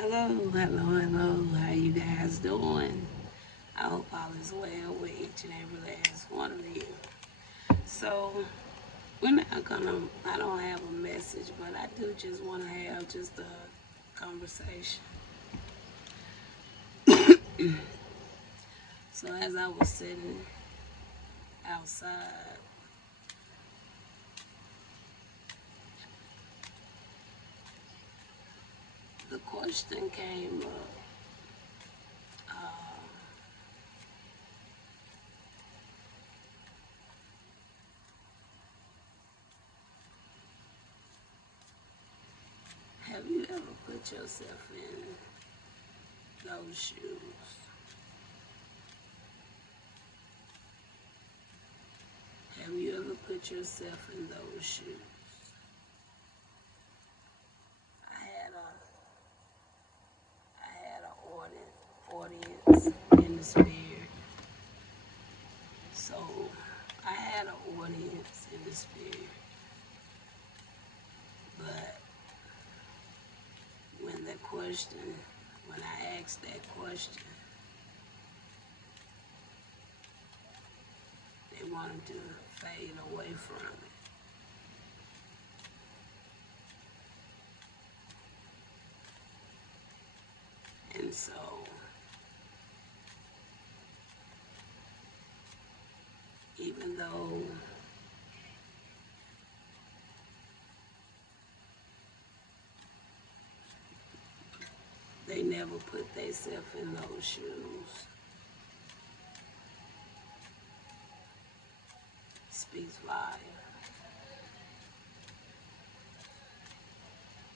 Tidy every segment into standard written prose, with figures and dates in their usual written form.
Hello, hello, hello. How you guys doing? I hope all is well with each and every last one of you. So, we're not gonna, I don't have a message, but I do just want to have just a conversation. So, as I was sitting outside, the question came up. Uh, have you ever put yourself in those shoes? Have you ever put yourself in those shoes? I had a I had audience in the spirit. So I had an audience in the spirit. But when the question, when I asked that question, they wanted to fade away from it. And so even though they never put themselves in those shoes, speaks volume.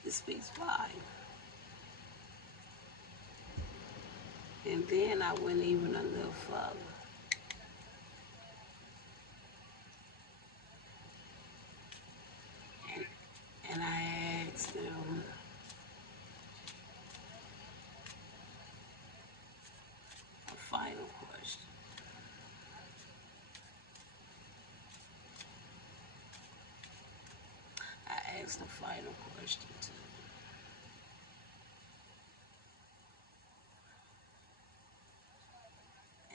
It speaks volume. And then I went even a little further. And, and I asked them a final question. I asked a final question to them.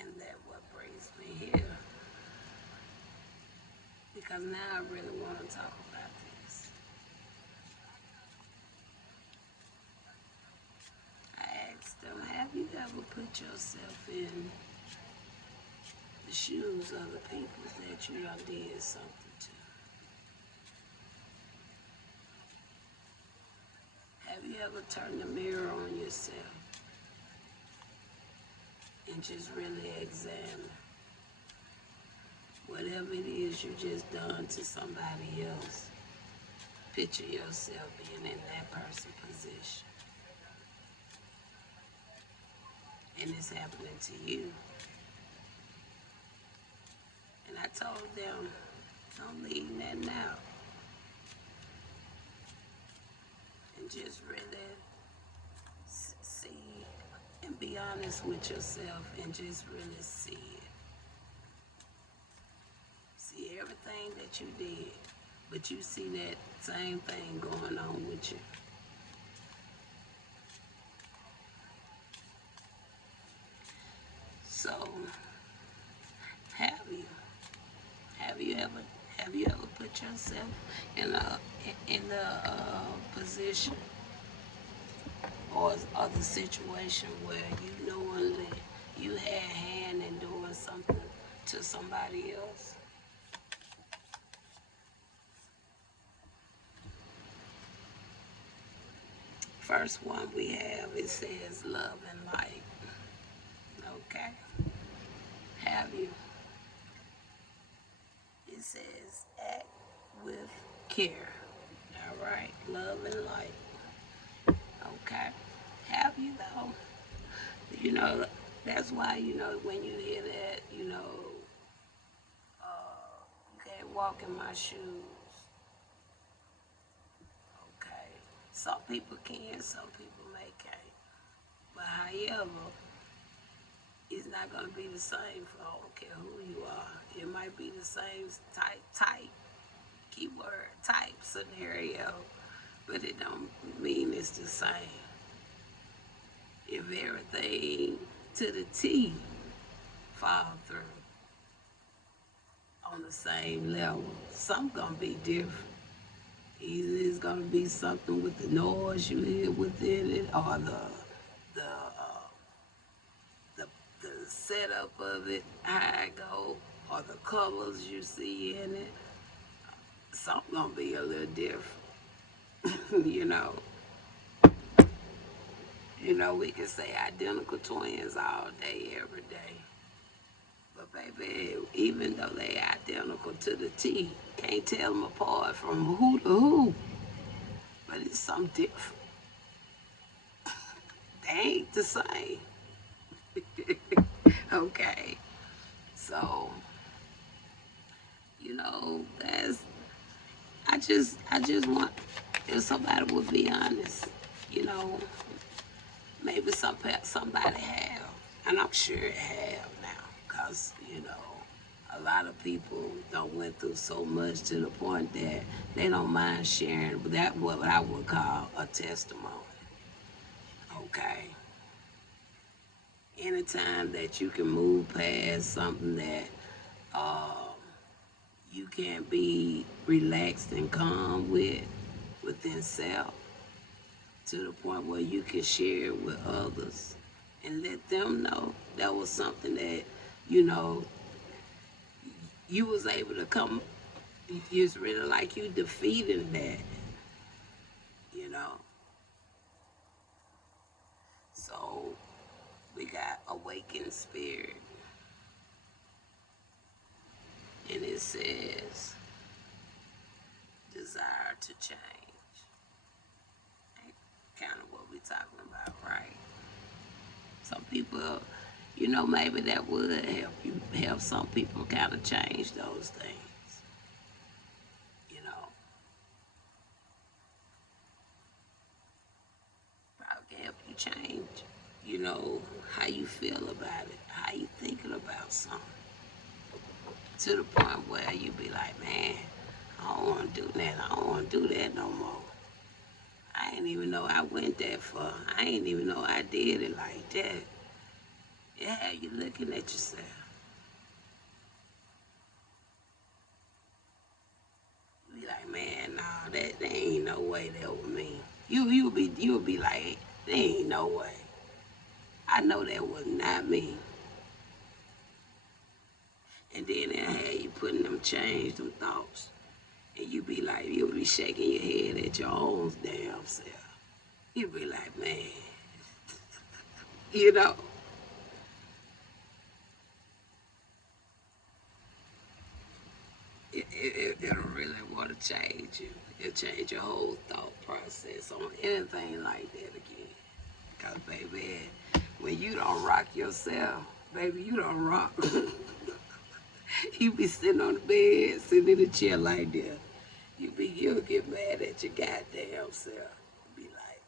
And that what brings me here. Because now I really want to talk about this. I asked them, have you ever put yourself in the shoes of the people that you done did something to? Have you ever turned the mirror on yourself and just really examine whatever it is you just done to somebody else? Picture yourself being in that person's position. And it's happening to you. And I told them, don't leave nothing out. And just really see and be honest with yourself and just really see it. See everything that you did, but you see that same thing going on with you. So, have you? Have you ever? Have you ever put yourself in a position or the situation where you knowingly you had a hand in doing something to somebody else? First one we have, it says love and light. Okay? Have you? It says act with care. All right? Love and light. Okay? Have you though? You know, that's why, when you hear that, you can't walk in my shoes. Okay? Some people can, some people may can't. But however, it's not going to be the same for I don't care who you are. It might be the same type, keyword, type scenario, but it don't mean it's the same. if everything to the T fall through on the same level, something gonna be different. Either it's gonna be something with the noise you hear within it, or the uh, the the setup of it, how it go, or the colors you see in it. Something gonna be a little different, you know. We can say identical twins all day, every day. But baby, even though they identical to the T, can't tell them apart from who to who. But it's something different. They ain't the same. Okay. So, that's I just want if somebody would be honest, you know, maybe somebody have, and I'm sure it have now, cause a lot of people don't went through so much to the point that they don't mind sharing that what I would call a testimony. Okay. Anytime that you can move past something that um, you can't be relaxed and calm within self, to the point where you can share it with others and let them know that was something that you know you was able to come. It's really like you defeating that, you know. So we got awakened spirit, and it says desire to change. Ain't kind of what we talking about, right? Some people, maybe that would help some people kind of change those things, you know. Probably can help you change, how you feel about it, how you thinking about something, to the point where you be like, man, I don't want to do that. I don't want to do that no more. I ain't even know I went that far. I ain't even know I did it like that. Yeah, you looking at yourself. You be like, man, no, that there ain't no way that was me. You'll be like, there ain't no way. I know that was not me. And then they'll have you putting them change, them thoughts. And you'll be shaking your head at your own damn self. You'll be like, man, you know, it'll really want to change you. It'll change your whole thought process on anything like that again. Because, baby, when you don't rock yourself, baby, you don't rock. You be sitting on the bed, sitting in the chair like that. You'll get mad at your goddamn self. You be like,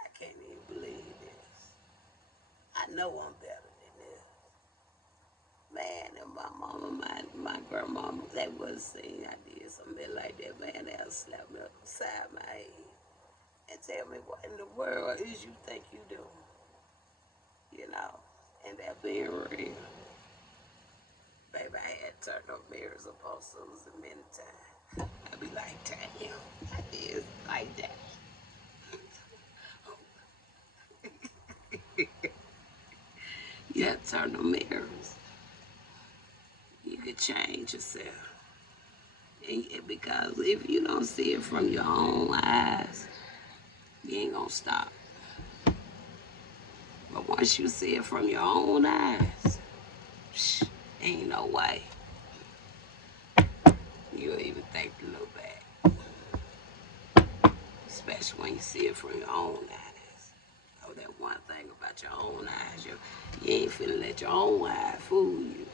I can't even believe this. I know I'm better than this. Man, and my mama, my grandmama, they would have seen I did something like that, man, they'll slap me upside my head and tell me what in the world is you think you doing, and that being real. Baby, I had turned up mirrors upon Susan many times. I be like, damn, I did like that. You have to turn the mirrors. You could change yourself. Because if you don't see it from your own eyes, you ain't gonna stop. But once you see it from your own eyes, ain't no way you'll even think to look back. Especially when you see it from your own eyes. Oh, that one thing about your own eyes, you ain't finna let your own eye fool you.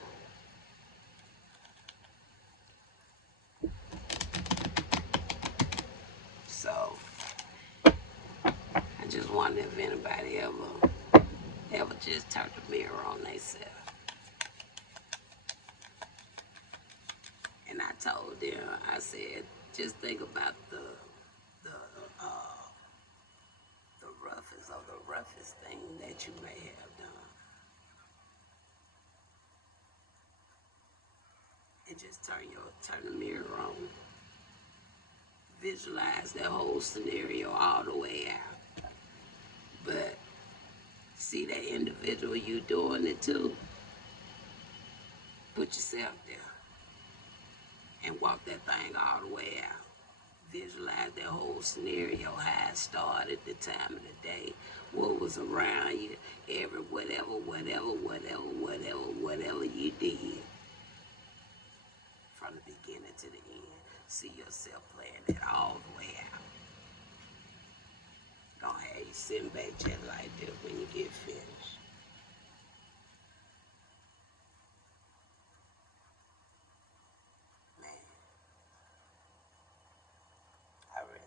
So, I just wonder if anybody ever just turned the mirror on themselves. And I told them, I said, just think about the uh, the roughest that you may have done. And just turn the mirror on. Visualize that whole scenario all the way out. But see that individual you doing it to, put yourself there and walk that thing all the way out. Visualize that whole scenario, how it started, the time of the day, what was around you, whatever you did from the beginning to the end. See yourself playing it all the way out. Don't have you sitting back just like this when you get finished. Man, I really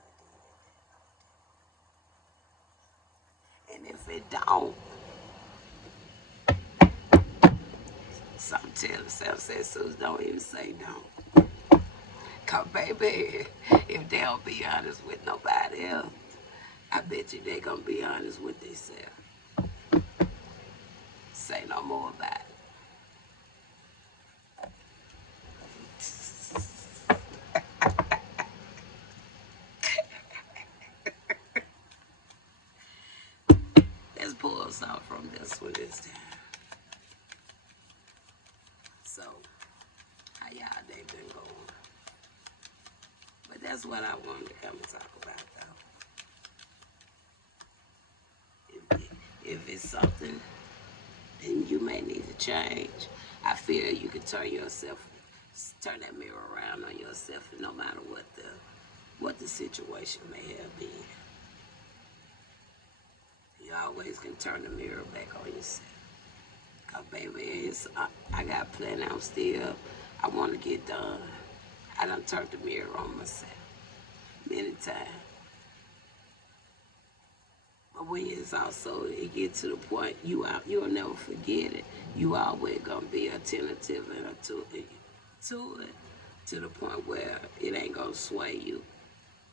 did. And if it don't, something tell yourself, say, Susan, don't even say don't. Cause baby, if they don't be honest with nobody else, I bet you they gonna be honest with themselves. Say no more about it. Let's pull us out from this one this time. So, how y'all day been going? But that's what I wanted to come and talk about, though. If it's something, then you may need to change. I feel you can turn that mirror around on yourself, no matter what the situation may have been. You always can turn the mirror back on yourself. Cause baby, I got plenty. I want to get done. I done turned the mirror on myself many times. But when it's also, it get to the point, you'll never forget it. You always gonna be attentive and to it, to the point where it ain't gonna sway you.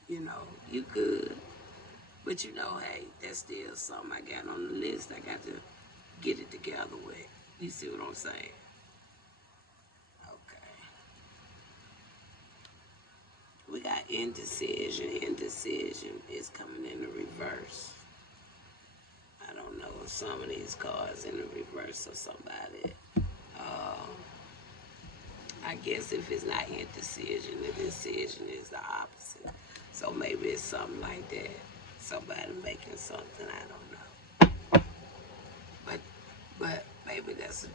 You know, you good. But you know, hey, that's still something I got on the list. I got to get it together with. You see what I'm saying? Okay. We got indecision. Indecision is coming in the reverse. I don't know if some of these cards in the reverse or somebody. I guess if it's not indecision, the decision is the opposite. So maybe it's something like that. Somebody making something, I don't know. But maybe that's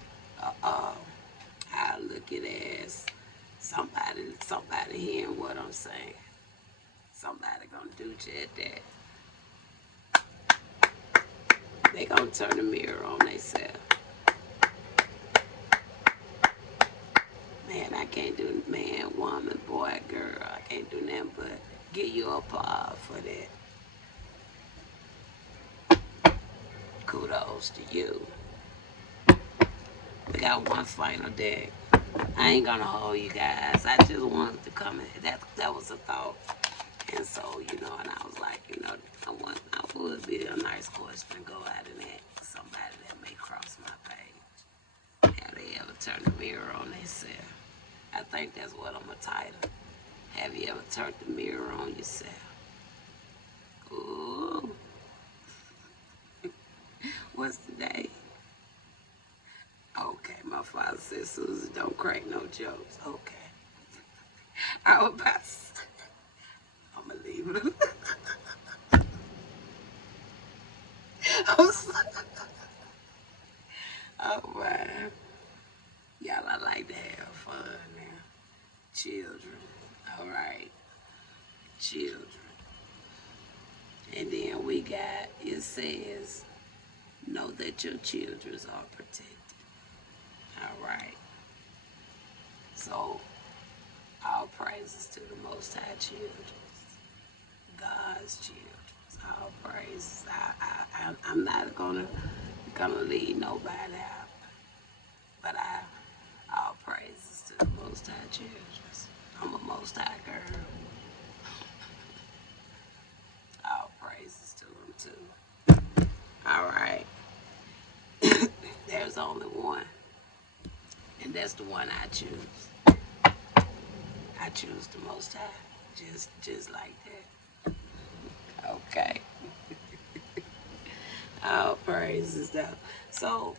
how I look at it as somebody hearing what I'm saying. Somebody gonna do just that. They gonna turn the mirror on themselves. Man, I can't do man, woman, boy, girl. I can't do nothing but give you applause for that. Kudos to you. We got one final deck. I ain't gonna hold you guys. I just wanted to come in. That was a thought. And so, and I was like, I would be a nice question to go out and ask somebody that may cross my page. Have they ever turned the mirror on themselves? I think that's what I'm a title. Have you ever turned the mirror on yourself? Ooh. What's the day? Okay, my father said, Susan, don't crack no jokes. Okay. I was about to say, I'm going to leave it. Oh, man. Y'all, I like to have fun now. Children. All right. Children. And then we got, it says, know that your children are protected. All right. So, all praises to the Most High children. God's children. All praises. I'm not gonna leave nobody out. But all praises to the Most High children. I'm a Most High girl. All praises to them too. All right. and that's the one I choose. I choose the Most High, just like that. Okay. All praises though. So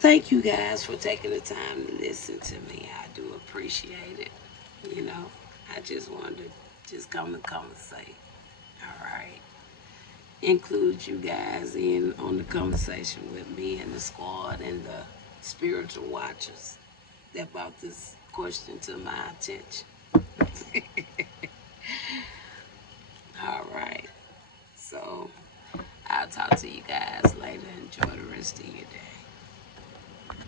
thank you guys for taking the time to listen to me. I do appreciate it. You know, I just wanted to just come and conversate. All right. Include you guys in on the conversation with me and the squad and the spiritual watchers that brought this question to my attention. All right. So I'll talk to you guys later. Enjoy the rest of your day.